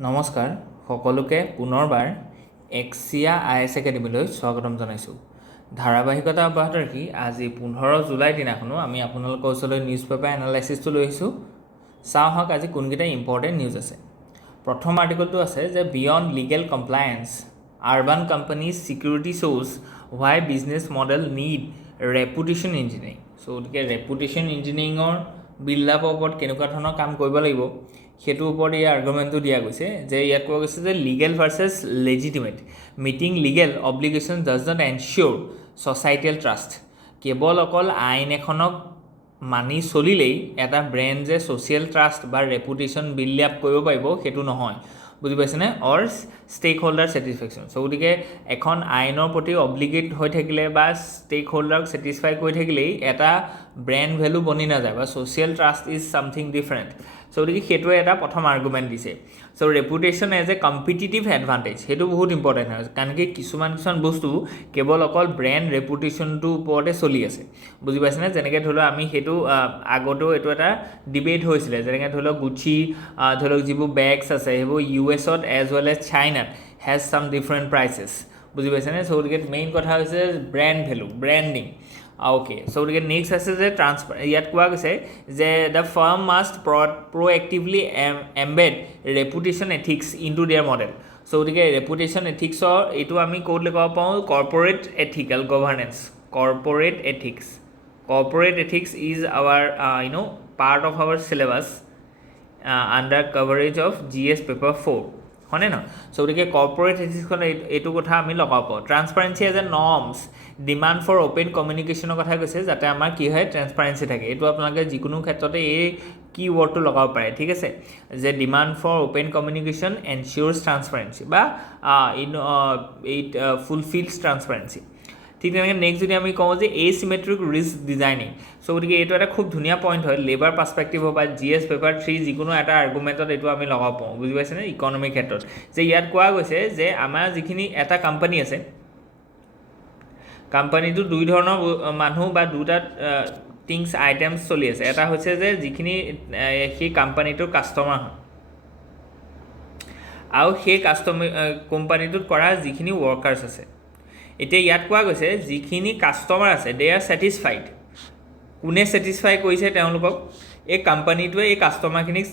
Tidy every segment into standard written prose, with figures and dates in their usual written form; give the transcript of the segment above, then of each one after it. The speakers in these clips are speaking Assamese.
নমস্কাৰ সকলোকে পুনৰবাৰ AXIA IAS একাডেমীলৈ স্বাগতম জনাইছোঁ। ধাৰাবাহিকতা অব্যাহত ৰাখি আজি 15 জুলাই দিনাখনো আমি আপোনালোকৰ ওচৰলৈ নিউজ পেপাৰ এনালাইচিছটো লৈ আহিছোঁ। চাওঁ হওক আজি কোনকেইটা ইম্পৰ্টেণ্ট নিউজ আছে। প্ৰথম আৰ্টিকলটো আছে যে beyond legal compliance urban companies security শ্ব'জ why business model need reputation engineering. So' গতিকে ৰেপুটেশ্যন ইঞ্জিনিয়াৰিঙৰ বিল্ড আপৰ ওপৰত কেনেকুৱা ধৰণৰ কাম কৰিব লাগিব সেইটোৰ ওপৰত এই আৰ্গুমেণ্টটো দিয়া গৈছে যে ইয়াত কোৱা গৈছে যে legal versus legitimate meeting legal obligation does not ensure societal trust. কেৱল অকল আইন এখনক মানি চলিলেই এটা ব্ৰেণ্ড যে ছ'চিয়েল ট্ৰাষ্ট বা ৰেপুটেশ্যন বিল্ড আপ কৰিব পাৰিব সেইটো নহয়, বুজি পাইছেনে? Or stakeholder satisfaction. So' গতিকে এখন আইনৰ প্ৰতি অব্লিগেট হৈ থাকিলে বা ষ্টেক হোল্ডাৰক ছেটিছফাই কৰি থাকিলেই এটা ব্ৰেণ্ড ভেলু বনি নাযায় বা social trust is something different. So' গতিকে সেইটোৱে এটা প্ৰথম আৰ্গুমেণ্ট দিছে। So' reputation as a competitive advantage সেইটো বহুত ইম্পৰ্টেণ্ট হয়, কাৰণ কি কিছুমান বস্তু কেৱল অকল ব্ৰেণ্ড ৰেপুটেশ্যনটোৰ ওপৰতে চলি আছে, বুজি পাইছেনে? যেনেকৈ ধৰি লওক আমি সেইটো আগতেও এইটো এটা ডিবেট হৈছিলে, যেনেকৈ ধৰি লওক গুচি ধৰি লওক যিবোৰ বেগছ আছে সেইবোৰ US-ত এজ ৱেল এজ চাইনাত হেজ ছাম ডিফাৰেণ্ট প্ৰাইচেছ, বুজি পাইছেনে? চ' গতিকে মেইন কথা হৈছে brand value, branding. Okay, so' গতিকে নেক্সট আছে যে ইয়াত কোৱা গৈছে যে the firm must proactively embed reputation ethics into their model. So' গতিকে ৰেপুটেশ্যন এথিক্সৰ এইটো আমি ক'ত লিখিব পাওঁ? Corporate ethical governance, corporate ethics. Corporate ethics is our part of our syllabus under coverage of GS paper 4, হয়নে নহয়? চ' গতিকে কৰ্পৰেট এথিক্সখন এইটো কথা আমি লগাব পাৰোঁ। Transparency as a norms demand for open কমিউনিকেশ্যনৰ কথা কৈছে, যাতে আমাৰ কি হয় ট্ৰান্সপাৰেঞ্চি থাকে। এইটো আপোনালোকে যিকোনো ক্ষেত্ৰতে এই কি ৱৰ্ডটো লগাব পাৰে, ঠিক আছে? যে demand for open communication এনচিয়'ৰ্ছ transparency বা ইট ফুলফিলছ ট্ৰান্সপাৰেঞ্চি। ঠিক তেনেকৈ নেক্সট যদি আমি কওঁ যে এচিমেট্ৰিক ৰিস্ক ডিজাইনিং। চ' গতিকে এইটো এটা খুব ধুনীয়া পইণ্ট হয় লেবাৰ পাৰ্চপেক্টিভৰ বা GS পেপাৰ 3 যিকোনো এটা আৰ্গুমেণ্টত এইটো আমি লগাব পাৰোঁ, বুজি পাইছেনে? ইকনমিৰ ক্ষেত্ৰত যে ইয়াত কোৱা গৈছে যে আমাৰ যিখিনি এটা কোম্পানী আছে, কোম্পানীটো দুই ধৰণৰ মানুহ বা দুটা আইটেমছ চলি আছে। এটা হৈছে যে যিখিনি সেই কোম্পানীটোৰ কাষ্টমাৰ হয় আৰু সেই কোম্পানীটোত কৰা যিখিনি ৱৰ্কাৰ্ছ আছে। এতিয়া ইয়াত কোৱা গৈছে যিখিনি কাষ্টমাৰ আছে দে আৰ ছেটিছফাইড। কোনে ছেটিছফাই কৰিছে তেওঁলোকক? এই কোম্পানীটোৱে এই কাষ্টমাৰখিনিক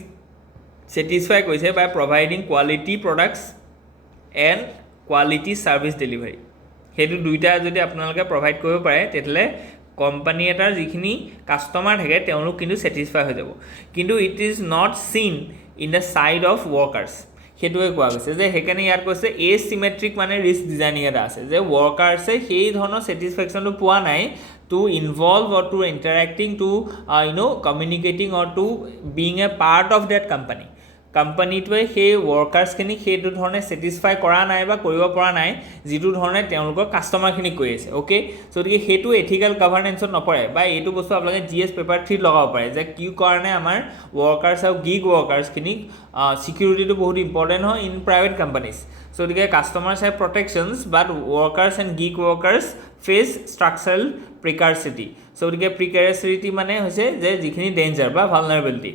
ছেটিছফাই কৰিছে by providing quality products and quality service delivery. সেইটো দুইটা যদি আপোনালোকে প্ৰভাইড কৰিব পাৰে তেতিয়াহ'লে কোম্পানী এটাৰ যিখিনি কাষ্টমাৰ থাকে তেওঁলোক কিন্তু ছেটিছফাই হৈ যাব। কিন্তু ইট ইজ নট চিন in the side of workers, সেইটোৱে কোৱা গৈছে যে সেইকাৰণে ইয়াত কৈছে এচিমেট্ৰিক মানে ৰিস্ক ডিজাইনিং এটা আছে যে ৱৰ্কাৰ্ছে সেই ধৰণৰ ছেটিছফেকশ্যনটো পোৱা নাই to involve or to interacting to communicating or to being a part of that company. কোম্পানীটোৱে সেই ৱৰ্কাৰ্ছখিনিক সেইটো ধৰণে ছেটিছফাই কৰা নাই বা কৰিব পৰা নাই যিটো ধৰণে তেওঁলোকৰ কাষ্টমাৰখিনিক কৰি আছে। অ'কে, চ' গতিকে সেইটো এথিকেল গভাৰ্নেন্সত নপৰে বা এইটো বস্তু আপোনালোকে GS পেপাৰ 3 লগাব পাৰে যে কি কাৰণে আমাৰ ৱৰ্কাৰ্ছ আৰু গিগ ৱৰ্কাৰ্ছখিনিক ছিকিউৰিটিটো বহুত ইম্পৰ্টেণ্ট হয় ইন প্ৰাইভেট কোম্পানীজ। চ' গতিকে customers have protections but workers and gig workers face structural precarity. So' গতিকে প্ৰিকাৰচিটি মানে হৈছে যে যিখিনি ডেঞ্জাৰ বা ভালনাৰেবিলিটি।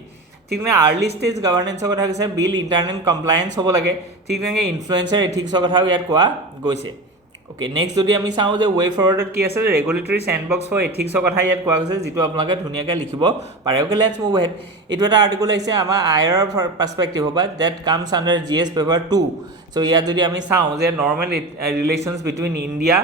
ঠিক তেনেকৈ আৰ্লি ষ্টেজ গভাৰ্নেন্সৰ কথা কৈছে, বিল ইণ্টাৰনেল কমপ্লায়েন্স হ'ব লাগে। ঠিক তেনেকৈ ইনফ্লুৱেঞ্চাৰ এথিক্সৰ কথাও ইয়াত কোৱা গৈছে। অ'কে, নেক্সট যদি আমি চাওঁ যে ৱে ফৰৱাৰ্ডত কি আছে, ৰেগুলেটৰী চেণ্ডবক্স ফৰ এথিক্সৰ কথা ইয়াত কোৱা গৈছে, যিটো আপোনালোকে ধুনীয়াকৈ লিখিব পাৰে। Okay, let's move ahead. এইটো এটা আৰ্টিকল আহিছে আমাৰ IR পাৰ্চপেক্টিভৰ পৰা, that comes under GS paper 2। So' ইয়াত যদি আমি চাওঁ যে normal relations between India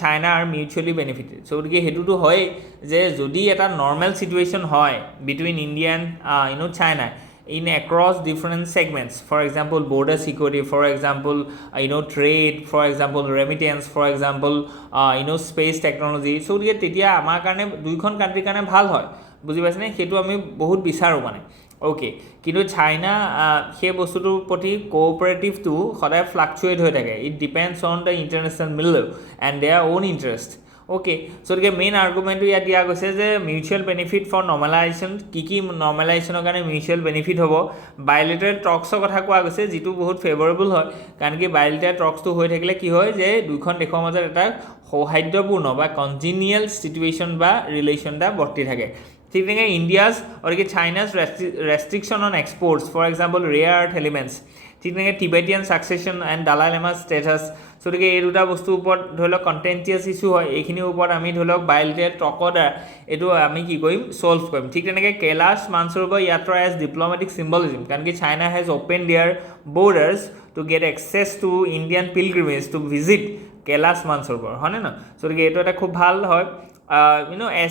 China আৰু মিউচুৱেলি বেনিফিটেড। চ' গতিকে সেইটোতো হয়েই যে যদি এটা নৰ্মেল ছিটুৱেশ্যন হয় between India and China in across different segments, for example border security, for example trade, for example remittance, for example space technology. so তেতিয়া আমাৰ কাৰণে দুইখন কাণ্ট্ৰিৰ কাৰণে ভাল হয়, বুজি পাইছেনে? সেইটো আমি বহুত বিচাৰোঁ মানে। অ'কে, কিন্তু চাইনা সেই বস্তুটোৰ প্ৰতি কোঅপাৰেটিভটো সদায় ফ্লাকচুৱেট হৈ থাকে। It depends on the international middle and their own interest. Okay, so' গতিকে মেইন আৰ্গুমেণ্টটো ইয়াত দিয়া গৈছে যে মিউচুৱেল বেনিফিট ফৰ নৰ্মেলাইজেশ্যন। কি নৰ্মেলাইজেশ্যনৰ কাৰণে মিউচুৱেল বেনিফিট হ'ব? বায়'লেটাৰেল ট্ৰক্সৰ কথা কোৱা গৈছে, যিটো বহুত ফেভৰেবল হয়, কাৰণ কি বায়'লেটাৰেল ট্ৰক্সটো হৈ থাকিলে কি হয় যে দুইখন দেশৰ মাজত এটা সৌহাৰ্দ্যপূৰ্ণ বা কনজিনিয়েল ছিটুৱেশ্যন বা ৰিলেশ্যন এটা বৰ্তি থাকে। ঠিক তেনেকৈ India's or চাইনাজ restriction on exports, for example rare earth elements, ঠিক তেনেকৈ টিবেটিয়ান ছাকচেশ্যন এণ্ড দালাই লামাৰ ষ্টেটাছ। চ' গতিকে এই দুটা বস্তুৰ ওপৰত ধৰি লওক কণ্টেণ্টিয়াছ ইছ্যু হয়, এইখিনিৰ ওপৰত আমি ধৰি লওক বাইলেটেৰেল টকৰ দ্বাৰা এইটো আমি কি কৰিম, ছল্ভ কৰিম। ঠিক তেনেকৈ Kailash Mansarovar Yatra as diplomatic symbolism, কাৰণ কি China has open their borders to get access to Indian pilgrimage to visit Kailash Mansarovar, হয়নে নহয়? চ' গতিকে এইটো এটা খুব ভাল হয়।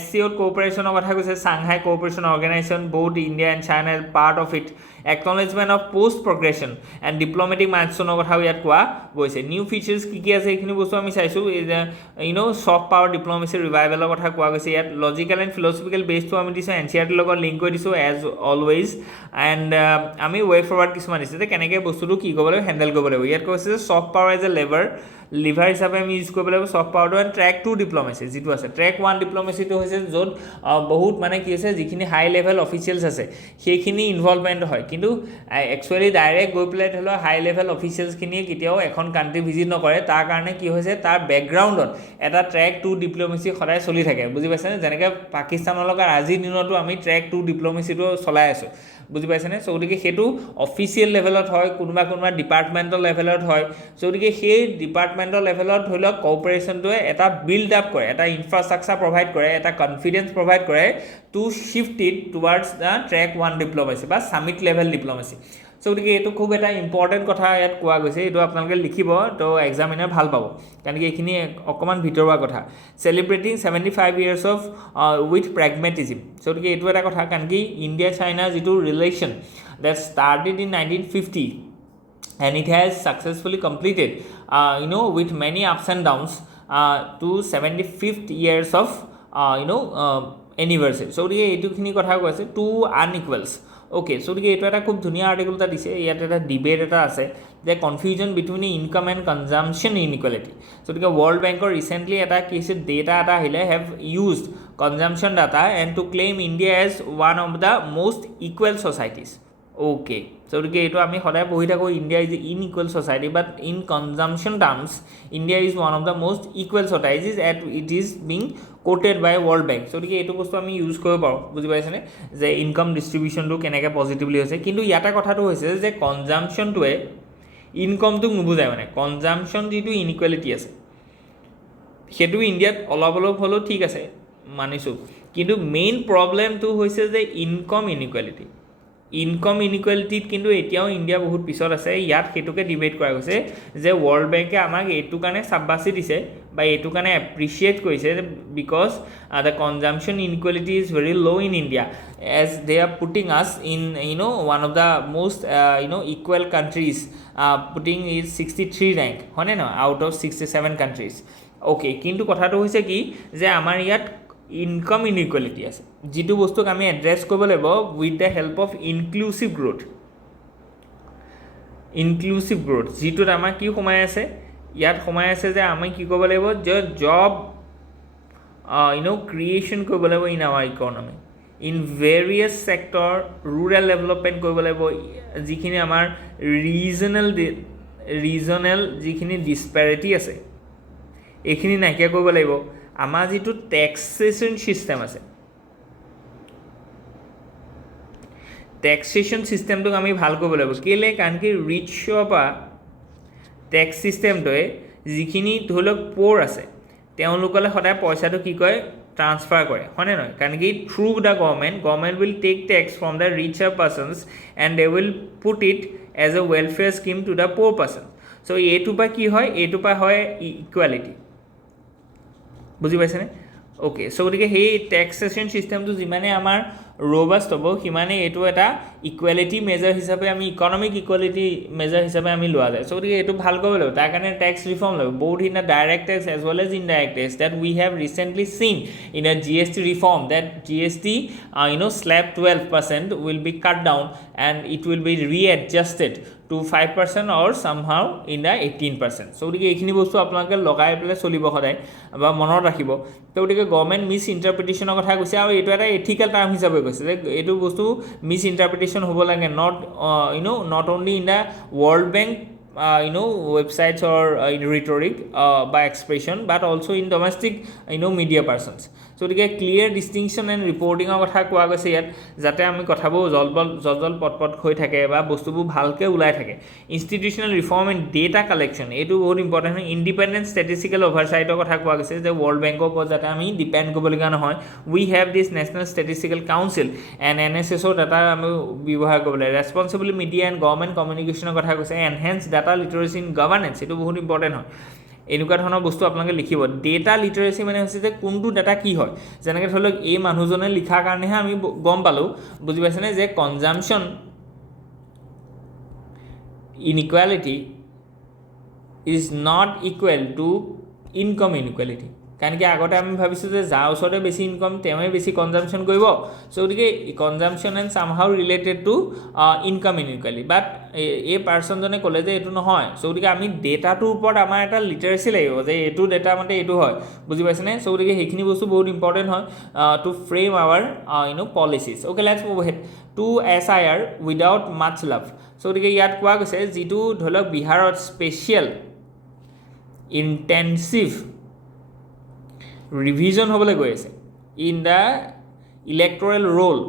SCO কোঅপাৰেশ্যনৰ কথা কৈছে, চাংহাই কোঅপাৰেশ্যন অৰ্গেনাইজেশ্যন, বহুত India and China as part of it, acknowledgement of post progression and diplomatic মাইলষ্টনৰ কথাও ইয়াত কোৱা গৈছে। নিউ ফিচাৰ্ছ কি কি আছে এইখিনি বস্তু আমি চাইছোঁ। ছফ্ট পাৱাৰ ডিপ্ল'মেচি ৰিভাইভেলৰ কথা কোৱা গৈছে ইয়াত। লজিকেল এণ্ড ফিলচফিকেল বেছটো আমি দিছোঁ, NCERTৰ লগত লিংক কৰি দিছোঁ এজ অলৱেজ। এণ্ড আমি ৱে ফৰৱাৰ্ড কিছুমান দিছোঁ যে কেনেকৈ বস্তুটো কি কৰিব লাগিব, হেণ্ডেল কৰিব লাগিব। ইয়াত কৈছে যে ছফ্ট পাৱাৰ এজ এ লিভাৰ হিচাপে আমি ইউজ কৰিব লাগিব ছফ্ট পাৱাৰটো। এণ্ড ট্ৰেক 2 ডিপ্ল'মেচি যিটো আছে, ট্ৰেক 1 ডিপ্ল'মেচিটো হৈছে য'ত বহুত মানে কি হৈছে, যিখিনি হাই লেভেল অফিচিয়েলছ আছে সেইখিনি ইনভলভমেণ্ট হয়, কিন্তু একচুৱেলি ডাইৰেক্ট গৈ পেলাই ধৰি লওক হাই লেভেল অফিচিয়েলছখিনিয়ে কেতিয়াও এখন কাণ্ট্ৰি ভিজিট নকৰে। তাৰ কাৰণে কি হৈছে, তাৰ বেকগ্ৰাউণ্ডত এটা ট্ৰেক 2 ডিপ্ল'মেচি সদায় চলি থাকে, বুজি পাইছেনে? যেনেকৈ পাকিস্তানৰ লগত আজিৰ দিনতো আমি ট্ৰেক 2 ডিপ্ল'মেচিটো চলাই আছোঁ, বুজি পাইছেনে? চ' গতিকে সেইটো অফিচিয়েল লেভেলত হয়, কোনোবা ডিপাৰ্টমেণ্টেল লেভেলত হয়। চ' গতিকে সেই ডিপাৰ্টমেণ্টেল লেভেলত ধৰি লওক কোঅপাৰেশ্যনটোৱে এটা বিল্ড আপ কৰে, এটা ইনফ্ৰাষ্ট্ৰাকচাৰ প্ৰভাইড কৰে, এটা কনফিডেঞ্চ প্ৰভাইড কৰে to shift it towards the track 1 diplomacy বা ছামিট লেভেল ডিপ্ল'মেচি। চ' গতিকে এইটো খুব এটা ইম্পৰ্টেণ্ট কথা ইয়াত কোৱা গৈছে, এইটো আপোনালোকে লিখিব, তো এক্সামিনাৰ ভাল পাব, কাৰণ কি এইখিনি অকণমান ভিতৰুৱা কথা। Celebrating 75 years of with pragmatism. So' গতিকে এইটো এটা কথা, কাৰণ কি ইণ্ডিয়া চাইনা যিটো relation that started in 1950 and it has successfully completed with many ups and downs to 75th years of anniversary. So গতিকে এইটোখিনি কথা কৈছে টু আনইকুৱেলছ। অ'কে, চ' গতিকে এইটো এটা খুব ধুনীয়া আৰ্টিকল এটা দিছে। ইয়াত এটা ডিবেট এটা আছে যে confusion between income and consumption inequality. So' গতিকে ৱৰ্ল্ড বেংকৰ ৰিচেণ্টলি এটা কি হৈছে, ডেটা এটা আহিলে, have used consumption data and to claim India as one of the most equal societies. Okay, so' গতিকে এইটো আমি সদায় পঢ়ি থাকোঁ, India is inequal society, but in consumption terms India is one of the most equal societies at it is being quoted by world bank. So' গতিকে এইটো বস্তু আমি ইউজ কৰিব পাৰোঁ, বুজি পাইছেনে, যে ইনকাম ডিষ্ট্ৰিবিউশ্যনটো কেনেকৈ পজিটিভলি হৈছে। কিন্তু ইয়াতে কথাটো হৈছে যে কনজামশ্যনটোৱে ইনকমটোক নুবুজায়, মানে কনজামশ্যন যিটো ইনইকুৱেলিটি আছে সেইটো ইণ্ডিয়াত অলপ অলপ হ'লেও ঠিক আছে, মানিছোঁ, কিন্তু মেইন প্ৰব্লেমটো হৈছে যে ইনকম ইনইকুৱেলিটি। ইনকম ইনইকুৱেলিটিত কিন্তু এতিয়াও ইণ্ডিয়া বহুত পিছত আছে। ইয়াত সেইটোকে ডিবেট কৰা গৈছে যে ৱৰ্ল্ড বেংকে আমাক এইটো কাৰণে চাববাচি দিছে বা এইটো কাৰণে এপ্ৰিচিয়েট কৰিছে because the consumption inequality is very low' in India as they are putting us in one of the most equal countries, putting is 63 rank, হয়নে নহয়, আউট অফ 67 কাণ্ট্ৰিজ। অ'কে, কিন্তু কথাটো হৈছে কি যে আমাৰ ইয়াত ইনকাম ইনইকুৱেলিটি আছে, যিটো বস্তুক আমি এড্ৰেছ কৰিব লাগিব with the help of inclusive growth. Inclusive growth যিটোত আমাৰ কি সোমাই আছে, ইয়াত সোমাই আছে যে আমি কি কৰিব লাগিব, যে জব ক্ৰিয়েশ্যন কৰিব লাগিব in our economy, in various sector, rural development কৰিব লাগিব, যিখিনি আমাৰ ৰিজনেল যিখিনি ডিছপেৰিটি আছে এইখিনি নাইকিয়া কৰিব লাগিব। আমাৰ যিটো টেক্সেশ্যন ছিষ্টেম আছে, টেক্সেশ্যন ছিষ্টেমটোক আমি ভাল কৰিব লাগিব। কেলৈ? কাৰণ কি ৰিচৰ পৰা টেক্স ছিষ্টেমটোৱে যিখিনি ধৰি লওক প'ৰ আছে তেওঁলোকলৈ সদায় পইচাটো কি কৰে, ট্ৰান্সফাৰ কৰে, হয়নে নহয়? কাৰণ কি through the government will take tax from the richer persons and they will put it as a welfare scheme to the poor person. So' এইটোৰ পৰা কি হয়, এইটোৰ পৰা হয় ইকুৱেলিটি, বুজি পাইছেনে? অ'কে, চ' গতিকে সেই টেক্সেশ্যন ছিষ্টেমটো যিমানে আমাৰ ৰ'বাষ্ট হ'ব সিমানে এইটো এটা ইকুৱেলিটি মেজাৰ হিচাপে আমি ইকনমিক ইকুৱেলিটি মেজাৰ হিচাপে আমি লোৱা যায়। চ' গতিকে এইটো ভাল কৰিব লাগিব, তাৰ কাৰণে টেক্স ৰিফৰ্ম লাগিব, both in the direct tax as well as indirect tax that we have recently seen in a GST reform that GST slab 12% will be cut down and it will be readjusted to 5% or somehow in the 18%. চ' গতিকে এইখিনি বস্তু আপোনালোকে লগাই পেলাই চলিব সদায় বা মনত ৰাখিব। তো গতিকে গভৰ্ণমেণ্ট মিছ ইণ্টাৰপ্ৰিটেশ্যনৰ কথা কৈছে, আৰু এইটো এটা এথিকেল টাৰ্ম হিচাপে কৈছে যে এইটো বস্তু মিছ ইণ্টাৰপ্ৰিটেশ্যন হ'ব লাগে, not only in the world bank websites or rhetoric by expression, but also in domestic media persons. So গতিকে ক্লিয়াৰ ডিষ্টিংশ্যন এণ্ড ৰিপৰ্টিঙৰ কথা কোৱা গৈছে ইয়াত, যাতে আমি কথাবোৰ জল পট হৈ থাকে বা বস্তুবোৰ ভালকৈ ওলাই থাকে। Institutional reform and data collection, এইটো বহুত ইম্পৰ্টেণ্ট হয়। ইণ্ডিপেণ্ডেণ্ট ষ্টেটিষ্টিকেল অভাৰচাইটৰ কথা কোৱা গৈছে, যে ৱৰ্ল্ড বেংকৰ ওপৰত যাতে আমি ডিপেণ্ড কৰিবলগীয়া নহয়। We have this national statistical council and NSSৰ ডাটা আমি ব্যৱহাৰ কৰিব লাগে। ৰেছপনচিবল মিডিয়া এণ্ড গভৰ্ণমেণ্ট কমিউনিকেশ্যনৰ কথা কৈছে। Enhance data literacy in governance, এইটো বহুত ইম্পৰ্টেণ্ট হয়। এনেকুৱা ধৰণৰ বস্তু আপোনালোকে লিখিব। ডেটা লিটাৰেচি মানে হৈছে যে কোনটো ডাটা কি হয়, যেনেকৈ ধৰি লওক এই মানুহজনে লিখাৰ কাৰণেহে আমি গম পালোঁ, বুজি পাইছেনে, যে consumption inequality is not equal to income inequality. কাৰণ কি আগতে আমি ভাবিছোঁ যে যাৰ ওচৰতে বেছি ইনকম তেওঁৱে বেছি কনজাম্পশ্যন কৰিব, চ' গতিকে consumption and somehow related to income inequality. But এই পাৰ্চনজনে ক'লে যে এইটো নহয়, চ' গতিকে আমি ডেটাটোৰ ওপৰত আমাৰ এটা লিটাৰেচি লাগিব, যে এইটো ডেটা মতে এইটো হয়, বুজি পাইছেনে। চ' গতিকে সেইখিনি বস্তু বহুত ইম্পৰ্টেণ্ট হয় to frame our policies. Okay, let's move ahead to SIR without much লাভ। চ' গতিকে ইয়াত কোৱা গৈছে যিটো ধৰি লওক বিহাৰত স্পেচিয়েল ইণ্টেনচিভ ৰিভিজন হ'বলৈ গৈ আছে ইন দ্য ইলেক্টৰেল ৰোল,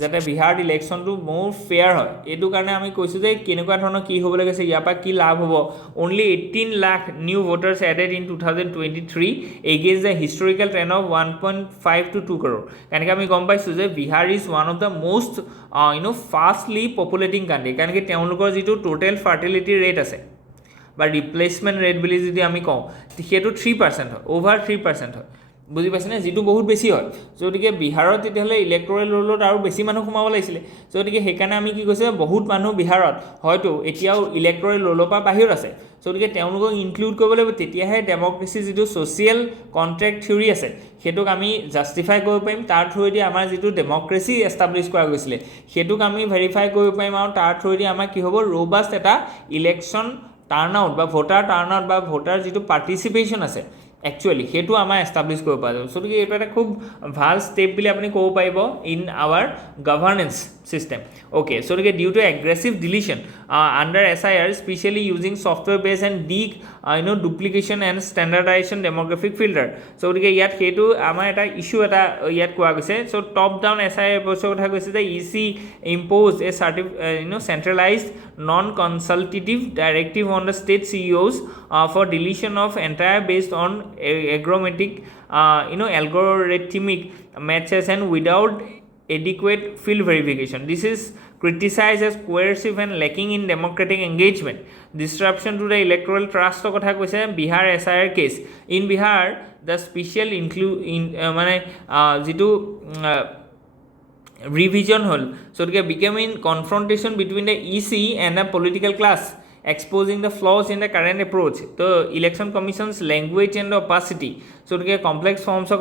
যাতে বিহাৰত ইলেকশ্যনটো মোৰ ফেয়াৰ হয়। এইটো কাৰণে আমি কৈছোঁ যে কেনেকুৱা ধৰণৰ কি হ'বলৈ গৈছে, ইয়াৰ পৰা কি লাভ হ'ব। Only 18 lakh new voters added in 2023 against the historical trend of 1.5 to 2 crore। কেনেকৈ আমি গম পাইছোঁ যে Bihar is one of the most fastly populating country, কাৰণ কি তেওঁলোকৰ যিটো টোটেল ফাৰ্টিলিটি ৰেট আছে বা ৰিপ্লেচমেণ্ট ৰেট বুলি যদি আমি কওঁ, সেইটো 3% হয়, অ'ভাৰ 3% হয়, বুজি পাইছেনে, যিটো বহুত বেছি হয়। গতিকে বিহাৰত তেতিয়াহ'লে ইলেক্টৰেল ৰোলত আৰু বেছি মানুহ সোমাব লাগিছিলে। গতিকে সেইকাৰণে আমি কি কৈছে, বহুত মানুহ বিহাৰত হয়তো এতিয়াও ইলেক্টৰেল ৰোলৰ পৰা বাহিৰত আছে। গতিকে তেওঁলোকক ইনক্লুড কৰিব লাগিব, তেতিয়াহে ডেমক্ৰেচি যিটো ছ'চিয়েল কণ্ট্ৰেক্ট থিয়ৰী আছে সেইটোক আমি জাষ্টিফাই কৰিব পাৰিম। তাৰ থ্ৰুৱেদি আমাৰ যিটো ডেমক্ৰেচি এষ্টাব্লিছ কৰা গৈছিলে সেইটোক আমি ভেৰিফাই কৰিব পাৰিম, আৰু তাৰ থ্ৰুৱেদি আমাৰ কি হ'ব, ৰ'বাষ্ট এটা ইলেকশ্যন টাৰ্ণআউট বা ভোটাৰ টাৰ্ণআউট বা ভোটাৰ যিটো পাৰ্টিচিপেশ্যন আছে একচুৱেলি সেইটো আমাৰ এষ্টাব্লিছ কৰিব পৰা যাব। গতিকে এইটো এটা খুব ভাল ষ্টেপ বুলি আপুনি ক'ব পাৰিব in our governance system. Okay, গতিকে due to aggressive deletion under SIR specially using software base and duplication and standardisation demographic filter. গতিকে ইয়াত সেইটো আমাৰ এটা ইছ্যু এটা ইয়াত কোৱা গৈছে। টপ ডাউন SIR এপ্ৰ'চৰ কথা কৈছে যে EC impose a centralised non consultative directive on the state CEOs for deletion of entire based on agromatic algorithmic matches and without adequate field verification. This is criticized as coercive and lacking in democratic engagement. Disruption to the electoral trust কথা কৈছে Bihar SIR case. In Bihar, the special যিটো revision hall, so it became in confrontation between the EC and the political class, exposing the flaws in the current approach. The election commission's language and opacity, so it complex forms of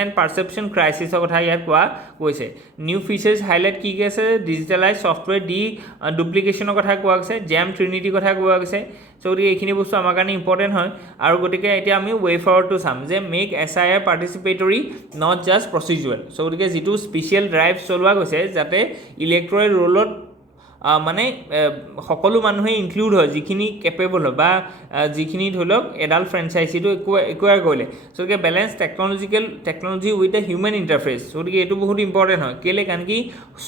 and perception crisis of new features highlight key cases, digitalized software duplication of jam trinity so এইখিনি বস্তু আমাৰ কাৰণে ইম্পৰ্টেণ্ট হয়। আৰু গতিকে এতিয়া আমি ৱে ফৰৱাৰ্ড টু চাম যে মেক SIR পাৰ্টিচিপেটৰী নট জাষ্ট প্ৰচিজুৱেল। চ' গতিকে যিটো স্পেচিয়েল ড্ৰাইভ চলোৱা গৈছে যাতে ইলেক্টৰেল ৰোলত মানে সকলো মানুহে ইনক্লুড হয়, যিখিনি কেপেবল হয় বা যিখিনি ধৰি লওক এডাল্ট ফ্ৰেঞ্চাইজিটো একুৱাৰ কৰিলে। চ' গতিকে balance technology with the human interface. গতিকে এইটো বহুত ইম্পৰ্টেণ্ট হয়, কেলৈ কাৰণ কি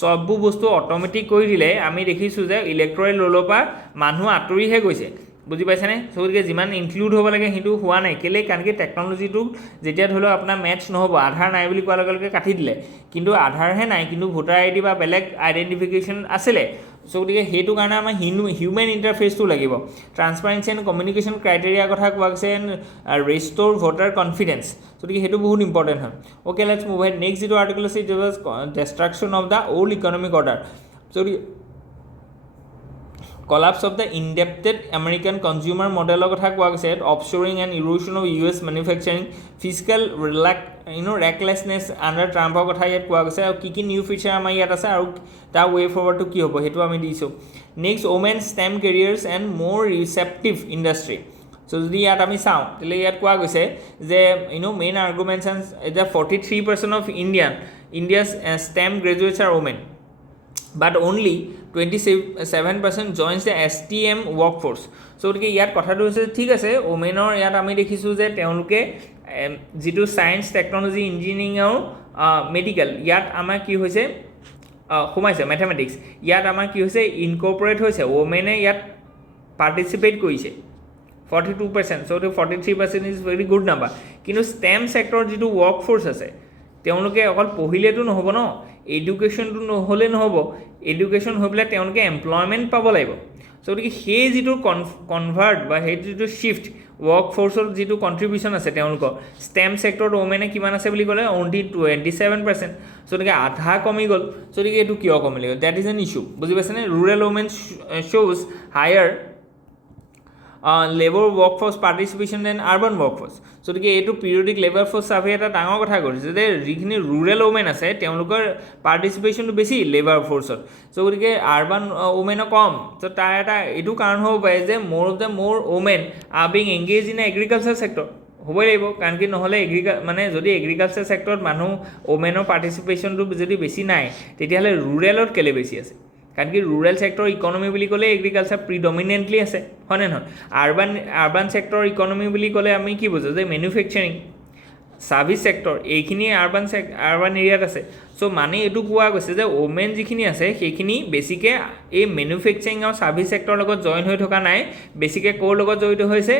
চববোৰ বস্তু অট'মেটিক কৰি দিলে আমি দেখিছোঁ যে ইলেক্টৰেল ৰোলৰ পৰা মানুহ আঁতৰিহে গৈছে, বুজি পাইছেনে। চ' গতিকে যিমান ইনক্লুড হ'ব লাগে সেইটো হোৱা নাই, কেলৈ কাৰণ কি টেকন'লজিটো যেতিয়া ধৰি লওক আপোনাৰ মেটচ নহ'ব, আধাৰ নাই বুলি কোৱাৰ লগে লগে কাটি দিলে, কিন্তু আধাৰহে নাই কিন্তু ভোটাৰ ID বা বেলেগ আইডেণ্টিফিকেশ্যন আছিলে। চ' গতিকে সেইটো কাৰণে আমাৰ হিউমেন ইণ্টাৰফেচটো লাগিব। ট্ৰান্সপাৰেঞ্চি এণ্ড কমিউনিকেশ্যন ক্ৰাইটেৰিয়াৰ কথা কোৱা গৈছে এণ্ড ৰেষ্ট'ৰ ভোটাৰ কনফিডেঞ্চ। গতিকে সেইটো বহুত ইম্পৰ্টেণ্ট হয়। Okay, let's move ahead. Next যিটো আৰ্টিকল আছে it was destruction of the old economic order. So' collapse of the indebted American consumer model কথা কোৱা গৈছে, offshoring and erosion of US manufacturing, fiscal recklessness under Trump কথা ইয়াত কোৱা গৈছে, আৰু কি নিউ ফিচাৰ আমাৰ ইয়াত আছে আৰু তাৰ ৱে ফৰৱাৰ্ডটো কি হ'ব সেইটো আমি দিছোঁ। Next, women stem careers and মোৰ ৰিচেপ্টিভ ইণ্ডাষ্ট্ৰী। চ' যদি ইয়াত আমি চাওঁ তেতিয়াহ'লে ইয়াত কোৱা গৈছে যে মেইন আৰ্গুমেণ্টছ যে 43% of India's STEM graduates are women, but only 27% joins the STEM workforce. চ' গতিকে ইয়াত কথাটো হৈছে ঠিক আছে, ওমেনৰ ইয়াত আমি দেখিছোঁ যে তেওঁলোকে যিটো ছায়েন্স টেকন'লজি ইঞ্জিনিয়াৰিং আৰু মেডিকেল ইয়াত আমাৰ কি হৈছে সোমাইছে মেথমেটিক্স ইয়াত আমাৰ কি হৈছে ইনকৰ্পৰেট হৈছে ওমেনে ইয়াত পাৰ্টিচিপেট কৰিছে 42%, so 43% is very good number কিন্তু ষ্টেম ছেক্টৰ যিটো ৱৰ্ক ফ'ৰ্চ আছে তেওঁলোকে অকল পঢ়িলেতো নহ'ব ন এডুকেশ্যনটো নহ'লে নহ'ব এডুকেশ্যন হৈ পেলাই তেওঁলোকে এমপ্লয়মেণ্ট পাব লাগিব চ' গতিকে সেই যিটো কনভাৰ্ট বা সেই যিটো শ্বিফ্ট ৱৰ্ক ফ'ৰ্চৰ যিটো কণ্ট্ৰিবিউশ্যন আছে তেওঁলোকৰ ষ্টেম ছেক্টৰত ওমেনে কিমান আছে বুলি ক'লে অনলি 27%, চ' গতিকে আধা কমি গ'ল চ' গতিকে এইটো কিয় কমিলে ডেট ইজ এন ইছ্যু বুজি পাইছেনে ৰুৰেল ওমেন শ্ব'জ higher labour work force participation than urban work force so' গতিকে এইটো পিৰিয়ডিক লেবাৰ ফ'ৰ্চ ছাৰ্ভে এটা ডাঙৰ কথা কৰিছে যে যিখিনি ৰুৰেল ওমেন আছে তেওঁলোকৰ পাৰ্টিচিপেশ্যনটো বেছি লেবাৰ ফ'ৰ্চত চ' গতিকে আৰ্বান ওমেনৰ কম চ' তাৰ এটা এইটো কাৰণ হ'ব পাৰে যে মোৰ women are being engage in agriculture sector হ'বই লাগিব কাৰণ কি নহ'লে মানে যদি এগ্ৰিকালচাৰ ছেক্টৰত মানুহ ওমেনৰ পাৰ্টিচিপেশ্যনটো যদি বেছি নাই তেতিয়াহ'লে ৰুৰেলত কেলৈ বেছি আছে কাৰণ কি ৰুৰেল ছেক্টৰ ইকনমি বুলি ক'লে এগ্ৰিকালচাৰ প্ৰিডমিনেণ্টলি আছে হয়নে নহয় আৰ্বান ছেক্টৰ ইকনমি বুলি ক'লে আমি কি বুজো যে মেনুফেকচাৰিং ছাৰ্ভিচ ছেক্টৰ এইখিনি আৰ্বান এৰিয়াত আছে চ' মানে এইটো কোৱা গৈছে যে ওমেন যিখিনি আছে সেইখিনি বেছিকৈ এই মেনুফেকচাৰিং আৰু ছাৰ্ভিচ ছেক্টৰৰ লগত জইন হৈ থকা নাই বেছিকৈ ক'ৰ লগত জড়িত হৈছে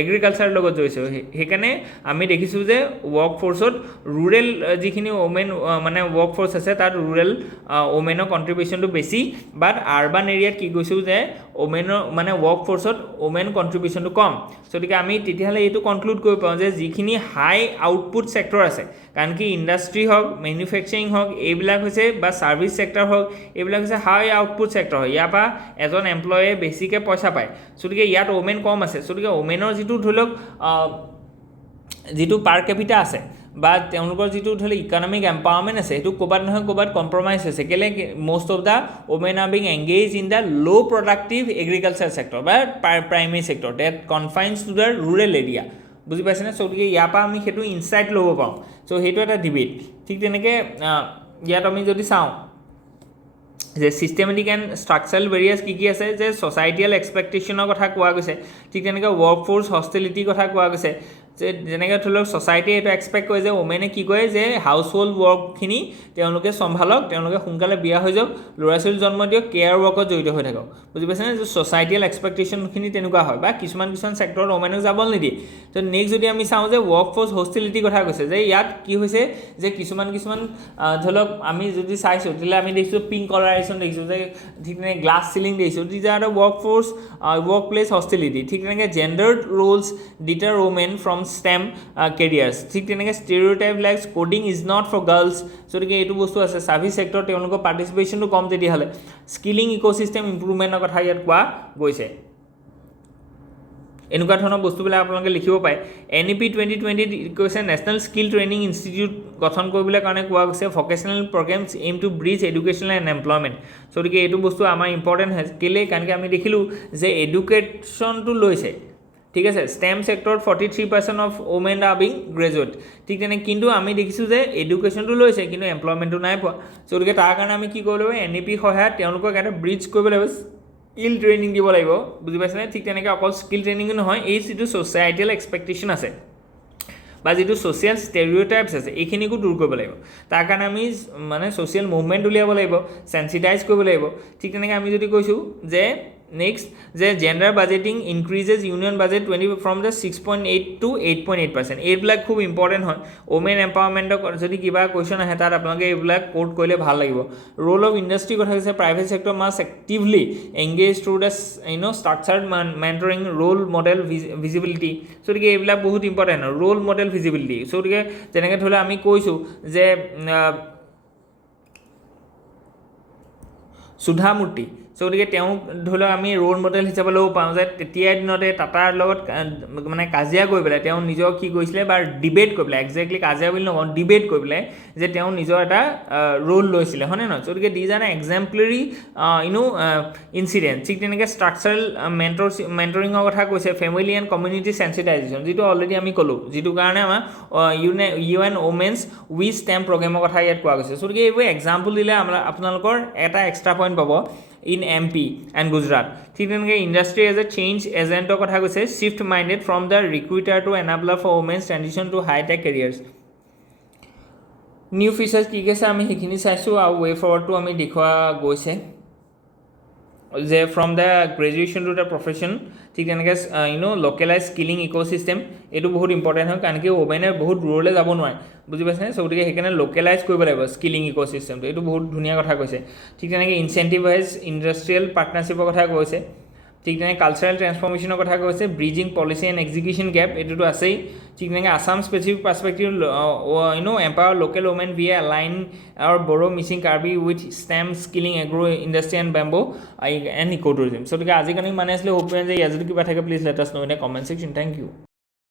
এগ্ৰিকালচাৰৰ লগত জড়িত সেইকাৰণে আমি দেখিছোঁ যে ৱৰ্ক ফ'ৰ্চত ৰুৰেল যিখিনি ওমেন মানে ৱৰ্ক ফ'ৰ্চ আছে তাত ৰুৰেল ওমেনৰ কণ্ট্ৰিবিউশ্যনটো বেছি বাট আৰ্বান এৰিয়াত কি কৈছোঁ যে ওমেনৰ মানে ৱৰ্ক ফ'ৰ্চত ওমেন কণ্ট্ৰিবিউশ্যনটো কম গতিকে আমি তেতিয়াহ'লে এইটো কনক্লুড কৰিব পাৰোঁ যে যিখিনি হাই আউটপুট ছেক্টৰ আছে কাৰণ কি ইণ্ডাষ্ট্ৰি হওক মেনুফেকচাৰিং হওক এইবিলাক হৈছে বা ছাৰ্ভিচ ছেক্টৰ হওক এইবিলাক হৈছে হাই আউটপুট ছেক্টৰ হয় ইয়াৰ পৰা এজন এমপ্লয়ে বেছিকৈ পইচা পায় গতিকে ইয়াত ওমেন কম আছে গতিকে ওমেনৰ যিটো ধৰি লওক যিটো পাৰ কেপিটা আছে বা তেওঁলোকৰ যিটো ধৰি লওক ইকনমিক এম্পাৱাৰমেণ্ট আছে সেইটো ক'ৰবাত নহয় ক'ৰবাত কম্প্ৰমাইজ হৈছে কেলৈ most of the women are being engage in the low' productive agriculture sector বা primary sector that confines to the rural area বুজি পাইছেনে চ' গতিকে ইয়াৰ পৰা আমি সেইটো ইনচাইট ল'ব পাৰোঁ চ' সেইটো এটা ডিবেট ঠিক তেনেকৈ ইয়াত আমি যদি চাওঁ যে ছিষ্টেমেটিক এণ্ড ষ্ট্ৰাকচাৰেল বেৰিয়াৰ্ছ কি আছে যে ছ'চাইটিয়েল এক্সপেক্টেশ্যনৰ কথা কোৱা গৈছে ঠিক তেনেকৈ ৱৰ্ক ফ'ৰ্চ হষ্টেলিটিৰ কথা কোৱা গৈছে যে যেনেকৈ ধৰি লওক ছ'চাইটিয়ে এইটো এক্সপেক্ট কৰে যে ওমেনে কি কৰে যে হাউচ হোল্ড ৱৰ্কখিনি তেওঁলোকে চম্ভালক তেওঁলোকে সোনকালে বিয়া হৈ যাওক ল'ৰা ছোৱালী জন্ম দিয়ক কেয়াৰ ৱৰ্কত জড়িত হৈ থাকক বুজি পাইছেনে যে ছ'চাইটিয়েল এক্সপেক্টেশ্যনখিনি তেনেকুৱা হয় বা কিছুমান ছেক্টৰত ওমেনক যাবলৈ নিদিয়ে তো নেক্সট যদি আমি চাওঁ যে ৱৰ্ক ফ'ৰ্চ হষ্টেলিটিৰ কথা কৈছে যে ইয়াত কি হৈছে যে কিছুমান ধৰি লওক আমি যদি চাইছোঁ তেতিয়াহ'লে আমি দেখিছোঁ পিংক কলাৰেশ্যন দেখিছোঁ যে ঠিক তেনেকৈ গ্লাছ চিলিং দেখিছোঁ these are the work force work place hostility ঠিক তেনেকৈ gendered roles deter women from STEM careers ঠিক তেনেকৈ stereotype like coding is not for girls গতিকে এইটো বস্তু আছে ছাৰ্ভিচ ছেক্টৰ তেওঁলোকৰ পাৰ্টিচিপেশ্যনটো কম তেতিয়াহ'লে স্কিলিং ইক'ছিষ্টেম ইম্প্ৰুভমেণ্টৰ কথা ইয়াত কোৱা গৈছে এনেকুৱা ধৰণৰ বস্তুবিলাক আপোনালোকে লিখিব পাৰে NEP 2020 কৈছে নেশ্যনেল স্কিল ট্ৰেইনিং ইনষ্টিটিউট গঠন কৰিবলৈ কাৰণে কোৱা গৈছে vocational programmes aim to bridge educational and employment গতিকে এইটো বস্তু আমাৰ ইম্পৰ্টেণ্ট হয় কেলৈ কাৰণ কি আমি দেখিলোঁ যে এডুকেশ্যনটো লৈছে ঠিক আছে ষ্টেম ছেক্টৰত 43% of women are being graduate ঠিক তেনে কিন্তু আমি দেখিছোঁ যে এডুকেশ্যনটো লৈছে কিন্তু এমপ্লয়মেণ্টটো নাই পোৱা গতিকে তাৰ কাৰণে আমি কি কৰিব লাগিব NEP সহায়ত তেওঁলোকক এটা ব্ৰিজ কৰিব লাগিব স্কিল ট্ৰেইনিং দিব লাগিব বুজি পাইছেনে ঠিক তেনেকৈ অকল স্কিল ট্ৰেইনিঙো নহয় এই যিটো ছ'চাইটিয়েল এক্সপেক্টেশ্যন আছে বা যিটো ছ'চিয়েল ষ্টেৰিঅ'টাইপছ আছে এইখিনিকো দূৰ কৰিব লাগিব তাৰ কাৰণে আমি মানে ছ'চিয়েল মুভমেণ্ট উলিয়াব লাগিব চেঞ্চিটাইজ কৰিব লাগিব ঠিক তেনেকৈ আমি যদি কৈছোঁ যে নেক্সট যে gender budgeting increases union budget from the 6.8 to 8.8% এইবিলাক খুব ইম্পৰ্টেণ্ট হয় ওমেন এম্পাৱাৰমেণ্টক যদি কিবা কুৱেশ্যন আহে তাত আপোনালোকে এইবিলাক কোট কৰিলে ভাল লাগিব ৰোল অফ ইণ্ডাষ্ট্ৰি কথা কৈছে private sector must actively engage through the structured mentoring role model visibility গতিকে এইবিলাক বহুত ইম্পৰ্টেণ্ট হয় ৰোল মডেল ভিজিবিলিটি গতিকে যেনেকৈ ধৰি লওক আমি কৈছোঁ যে সুধা মূৰ্তি গতিকে তেওঁক ধৰি লওক আমি ৰোল মডেল হিচাপে ল'ব পাৰোঁ যে তেতিয়াৰ দিনতে টাটাৰ লগত মানে কাজিয়া কৰি পেলাই তেওঁ নিজৰ কি কৰিছিলে বা ডিবেট কৰি পেলাই একজেক্টলি কাজিয়া বুলি নকওঁ ডিবেট কৰি পেলাই যে তেওঁ নিজৰ এটা ৰোল লৈছিলে হয়নে নহয় গতিকে দিজ আৰ এক্সাম্পলাৰী ইনচিডেণ্ট ঠিক তেনেকৈ ষ্ট্ৰাকচাৰেল মেণ্টৰিঙৰ কথা কৈছে ফেমিলি এণ্ড কমিউনিটি চেঞ্চিটাইজেশ্যন যিটো অলৰেডি আমি ক'লোঁ যিটো কাৰণে আমাৰ UN ওমেন্স উইথ STEM প্ৰগ্ৰেমৰ কথা ইয়াত কোৱা গৈছে গতিকে এইবোৰ এক্সাম্পল দিলে আপোনালোকৰ এটা এক্সট্ৰা পইণ্ট পাব ইন MP এণ্ড গুজৰাট ঠিক তেনেকৈ ইণ্ডাষ্ট্ৰি এজ এ চেঞ্জ এজেণ্টৰ কথা কৈছে shift minded from the recruiter to enabler for women's transition to high tech careers new features কি কৈছে আমি সেইখিনি চাইছোঁ আৰু ৱে ফৰৱাৰ্ডটো আমি দেখুওৱা গৈছে যে from the graduation to the profession ঠিক তেনেকৈ লোকেলাইজ স্কিলিং ইক'চিষ্টেম এইটো বহুত ইম্পৰ্টেণ্ট হয় কাৰণ কি ওমেনে বহুত দূৰলৈ যাব নোৱাৰে বুজি পাইছেনে চ' গতিকে সেইকাৰণে লোকেলাইজ কৰিব লাগিব স্কিলিং ইক'চিষ্টেমটো এইটো বহুত ধুনীয়া কথা কৈছে ঠিক তেনেকৈ ইনচেণ্টিভাইজ ইণ্ডাষ্ট্ৰিয়েল পাৰ্টনাৰশ্বিপৰ কথা কৈছে ঠিক তেনেকৈ কালচাৰেল ট্ৰেন্সফৰ্মেশ্যনৰ কথা কৈছে bridging policy and execution gap এইটোতো আছেই ঠিক তেনেকৈ Assam specific perspective empower local women via align আৰু Bodo Mising Karbi with STEM skilling agro' industry and bamboo and eco tourism so' গতিকে আজিকালি মানে আছিলে হোপ যে ইয়াত যদি কিবা থাকে please let us know in the comment section thank U